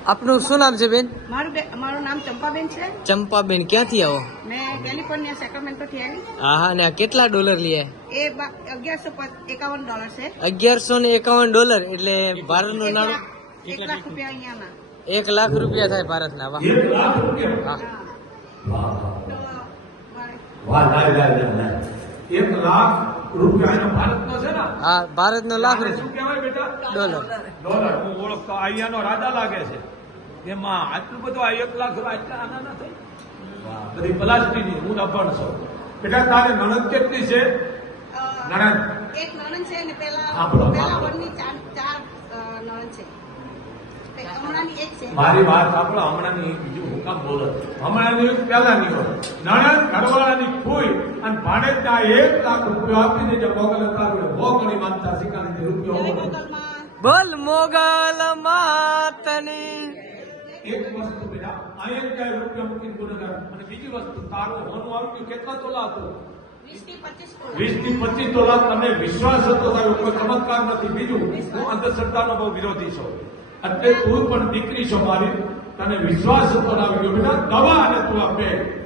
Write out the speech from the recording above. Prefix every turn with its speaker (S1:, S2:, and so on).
S1: આપનું શું નામ છે બેન?
S2: મારું નામ ચંપાબેન છે.
S1: ચંપાબેન, ક્યાંથી આવો?
S2: મેં કેલિફોર્નિયા સેક્રામેન્ટો થી આવી.
S1: હા, ને આ કેટલા ડોલર લે?
S2: એ $1151 છે.
S1: $1151 એટલે ભારતનું નાણું
S2: ₹1 લાખ અહીંયાના.
S1: $1 લાખ થાય ભારતના. વાહ, હા. હા, ભારતનો $1 લાખ
S3: શું કહેવાય બેટા?
S1: ડોલર.
S3: હું ઓળખતો અહીંયાનો રાજા લાગે છે. એમાં આટલું બધું આ 1 લાખ આટલા આના ના થઈ. બધી પ્લાસ્ટિકની. હું અભણ છું. બેટા તારે નણંદ કેટલી છે? નણંદ
S2: એક નણંદ છે ને પેલા
S3: સાંભળો.
S2: વનની ચાર નણંદ છે. હમણાંની એક છે.
S3: મારી વાત સાંભળો. હમણાંની બીજું હું કામ બોલો? હમણાંની પહેલાની હોય. નણંદ ઘરવાળાની ફૂઈ અને ભાણેજના ₹1 લાખ આપી દેજે. મોગલ તારું બહુ ઘણી માનતા શીખાડી રૂપિયો.
S2: મોગલમાં
S1: બોલ મોગલ માતની.
S3: એક વસ્તુ બેટા અહીંયા કઈ રૂપિયા મૂકીને ગુનેગાર. અને બીજી વસ્તુ તારું હોનું આવ્યું ગયું કેટલા તોલા હતું?
S2: 20 થી 25
S3: 20 થી 25 તોલા. તમને વિશ્વાસ હતો તારો કોઈ ચમત્કાર નથી. બીજું હું અંધશ્રદ્ધાનો બહુ વિરોધી છું. એટલે તું પણ દીકરી છો મારી. તને વિશ્વાસ હતો આવી ગયો બેટા. દવા અને તું આપે